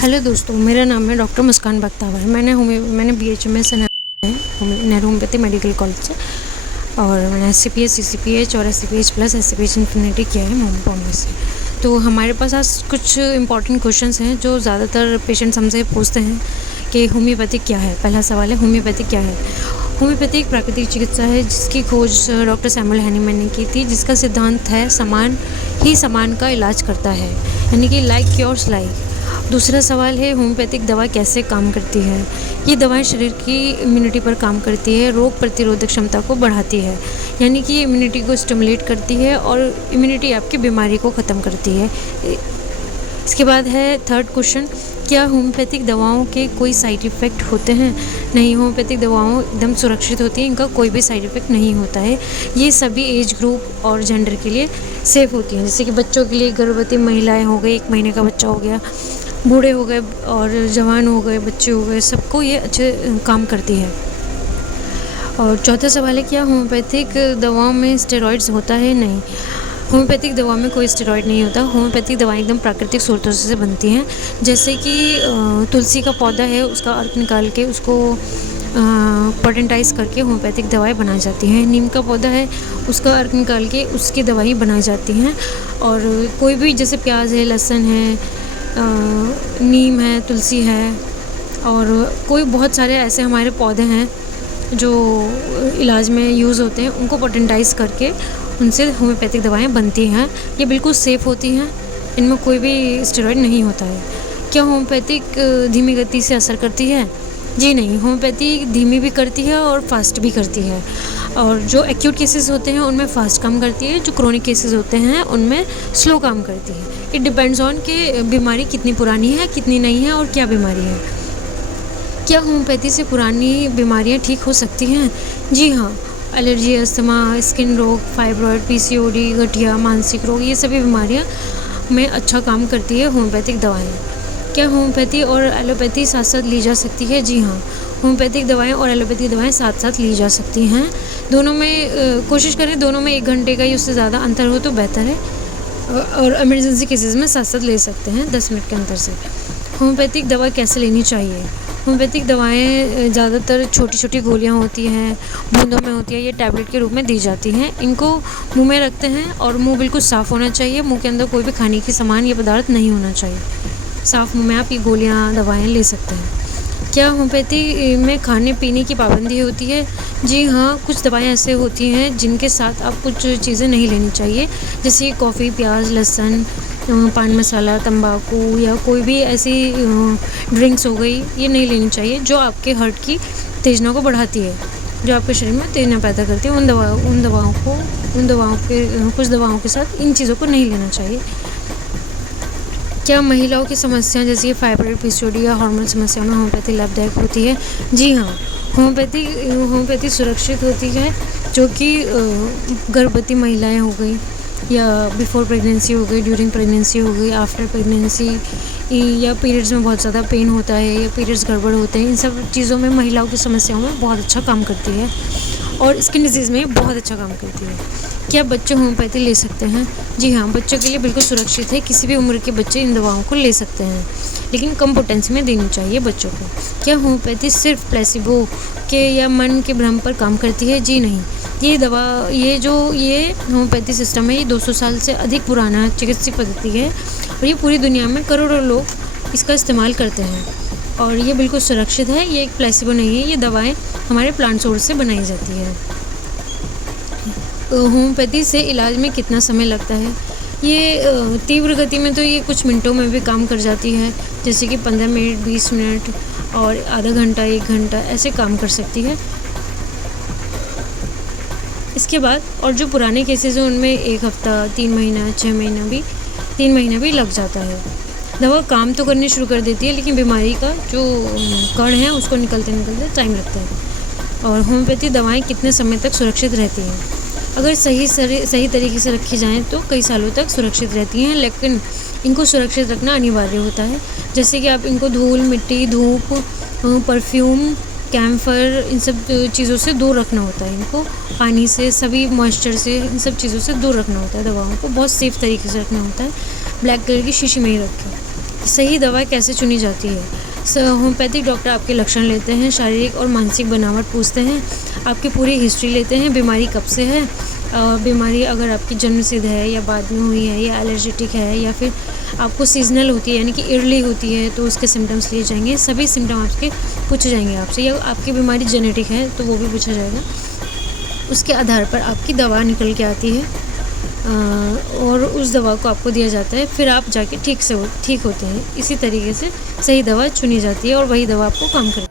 Hello दोस्तों, मेरा नाम है डॉक्टर मुस्कान बख्तावर। मैंने BHMS Nehru homeopathy medical college से, और मैंने SCPH, CCPH और SCPH प्लस SCPH इन्फिनिटी किया है बॉम्बे से। तो हमारे पास आज कुछ इंपॉर्टेंट क्वेश्चंस हैं जो ज़्यादातर पेशेंट्स हमसे पूछते हैं कि होम्योपैथी क्या है। पहला सवाल है, होम्योपैथी क्या है। होम्योपैथी एक प्राकृतिक चिकित्सा है जिसकी खोज डॉक्टर सैमुअल हैनीमैन ने की थी, जिसका सिद्धांत है समान ही समान का इलाज करता है, यानी कि लाइक क्योर्स लाइक। दूसरा सवाल है, होम्योपैथिक दवा कैसे काम करती है। ये दवाएं शरीर की इम्यूनिटी पर काम करती है, रोग प्रतिरोधक क्षमता को बढ़ाती है, यानी कि इम्यूनिटी को स्टिमुलेट करती है और इम्यूनिटी आपकी बीमारी को ख़त्म करती है। इसके बाद है थर्ड क्वेश्चन, क्या होम्योपैथिक दवाओं के कोई साइड इफ़ेक्ट होते हैं। नहीं, होम्योपैथिक दवाओं एकदम सुरक्षित होती हैं, इनका कोई भी साइड इफ़ेक्ट नहीं होता है। ये सभी एज ग्रुप और जेंडर के लिए सेफ़ होती हैं, जैसे कि बच्चों के लिए गर्भवती महिलाएं हो गई, 1 महीने का बच्चा हो गया, बूढ़े हो गए और जवान हो गए, बच्चे हो गए, सबको ये अच्छे काम करती है। और चौथा सवाल है, क्या होम्योपैथिक दवाओं में स्टेरॉइड्स होता है। नहीं, होम्योपैथिक दवा में कोई स्टेरॉइड नहीं होता। होम्योपैथिक दवाएं एकदम प्राकृतिक स्रोतों से बनती हैं, जैसे कि तुलसी का पौधा है, उसका अर्क निकाल के उसको पोटेंटाइज करके होम्योपैथिक दवाएं बनाई जाती हैं। नीम का पौधा है, उसका अर्क निकाल के उसकी दवाई बनाई जाती हैं। और कोई भी, जैसे प्याज है, लहसुन है, नीम है, तुलसी है, और कोई बहुत सारे ऐसे हमारे पौधे हैं जो इलाज में यूज़ होते हैं, उनको पोटेंटाइज करके उनसे होम्योपैथिक दवाएं बनती हैं। ये बिल्कुल सेफ़ होती हैं, इनमें कोई भी स्टेरॉइड नहीं होता है। क्या होम्योपैथिक धीमी गति से असर करती है। जी नहीं, होम्योपैथी धीमी भी करती है और फास्ट भी करती है। और जो एक्यूट केसेस होते हैं उनमें फ़ास्ट काम करती है, जो क्रोनिक केसेस होते हैं उनमें स्लो काम करती है। इट डिपेंड्स ऑन कि बीमारी कितनी पुरानी है, कितनी नहीं है और क्या बीमारी है। क्या होम्योपैथी से पुरानी बीमारियां ठीक हो सकती हैं। जी हाँ, एलर्जी, अस्थमा, स्किन रोग, फाइब्रॉयड, PCOD, गठिया, मानसिक रोग, ये सभी बीमारियां में अच्छा काम करती है होम्योपैथिक दवाएं। क्या होम्योपैथी और एलोपैथी साथ साथ ली जा सकती है। जी हाँ, होम्योपैथिक दवाएं और एलोपैथिक दवाएं साथ साथ ली जा सकती हैं। दोनों में कोशिश करें, दोनों में 1 घंटे का या उससे ज़्यादा अंतर हो तो बेहतर है, और इमरजेंसी केसेस में साथ साथ ले सकते हैं 10 मिनट के अंतर से। होम्योपैथिक दवा कैसे लेनी चाहिए। होम्योपैथिक दवाएं ज़्यादातर छोटी छोटी गोलियां होती हैं, बूंदों में होती है, ये टैबलेट के रूप में दी जाती हैं। इनको मुंह में रखते हैं और मुंह बिल्कुल साफ़ होना चाहिए, मुंह के अंदर कोई भी खाने की सामान या पदार्थ नहीं होना चाहिए। साफ़ मुंह में आप ये गोलियां, दवाएं ले सकते हैं। क्या होम्योपैथी में खाने पीने की पाबंदी होती है। जी हाँ, कुछ दवाएं ऐसे होती हैं जिनके साथ आप कुछ चीज़ें नहीं लेनी चाहिए, जैसे कॉफ़ी, प्याज, लहसुन, पान मसाला, तंबाकू या कोई भी ऐसी ड्रिंक्स हो गई, ये नहीं लेनी चाहिए जो आपके हार्ट की उत्तेजना को बढ़ाती है, जो आपके शरीर में उत्तेजना पैदा करती है। कुछ दवाओं के साथ इन चीज़ों को नहीं लेना चाहिए। क्या महिलाओं की समस्या जैसे फाइब्रॉयड, PCOD या हार्मोनल समस्याओं में होम्योपैथी लाभदायक होती है। जी हाँ, होम्योपैथी सुरक्षित होती है, जो कि गर्भवती महिलाएं हो गई, या बिफोर प्रेगनेंसी हो गई, ड्यूरिंग प्रेगनेंसी हो गई, आफ्टर प्रेगनेंसी, या पीरियड्स में बहुत ज़्यादा पेन होता है या पीरियड्स गड़बड़ होते हैं, इन सब चीज़ों में महिलाओं की समस्याओं में बहुत अच्छा काम करती है। और स्किन डिजीज़ में बहुत अच्छा काम करती है। क्या बच्चे होम्योपैथी ले सकते हैं। जी हाँ, बच्चों के लिए बिल्कुल सुरक्षित है, किसी भी उम्र के बच्चे इन दवाओं को ले सकते हैं, लेकिन कम पोटेंसी में देनी चाहिए बच्चों को। क्या होम्योपैथी सिर्फ प्लेसिबो के या मन के भ्रम पर काम करती है। जी नहीं, ये होम्योपैथी सिस्टम है, ये 200 साल से अधिक पुराना चिकित्सीय पद्धति है, और ये पूरी दुनिया में करोड़ों लोग इसका इस्तेमाल करते हैं, और ये बिल्कुल सुरक्षित है। ये एक प्लेसिबो नहीं है, ये दवाएं हमारे प्लांट सोर्स से बनाई जाती है। होम्योपैथी से इलाज में कितना समय लगता है। ये तीव्र गति में तो ये कुछ मिनटों में भी काम कर जाती है, जैसे कि 15 मिनट, 20 मिनट और आधा घंटा, 1 घंटा ऐसे काम कर सकती है। इसके बाद और जो पुराने केसेस हैं उनमें 1 हफ्ता, 3 महीना, 6 महीना भी, 3 महीना भी लग जाता है। दवा काम तो करनी शुरू कर देती है, लेकिन बीमारी का जो कण है उसको निकलते टाइम लगता है। और होम्योपैथी दवाएं कितने समय तक सुरक्षित रहती हैं। अगर सही तरीके से रखी जाएं तो कई सालों तक सुरक्षित रहती हैं, लेकिन इनको सुरक्षित रखना अनिवार्य होता है। जैसे कि आप इनको धूल, मिट्टी, धूप, परफ्यूम, कैम्फर, इन सब चीज़ों से दूर रखना होता है। इनको पानी से, सभी मॉइस्चर से, इन सब चीज़ों से दूर रखना होता है। दवाओं को बहुत सेफ़ तरीके से रखना होता है। ब्लैक कलर की शीशी में ही रखें। सही दवा कैसे चुनी जाती है? होम्योपैथिक डॉक्टर आपके लक्षण लेते हैं, शारीरिक और मानसिक बनावट पूछते हैं, आपकी पूरी हिस्ट्री लेते हैं, बीमारी कब से है, बीमारी अगर आपकी जन्मसिद्ध है या बाद में हुई है या एलर्जेटिक है या फिर आपको सीजनल होती है यानी कि ईयरली होती है तो उसके सिम्टम्स लिए जाएंगे। सभी सिम्टम आपके पूछे जाएंगे आपसे, या आपकी बीमारी जेनेटिक है तो वो भी पूछा जाएगा। उसके आधार पर आपकी दवा निकल के आती है और उस दवा को आपको दिया जाता है, फिर आप जाके ठीक होते हैं। इसी तरीके से सही दवा चुनी जाती है और वही दवा आपको काम करती है।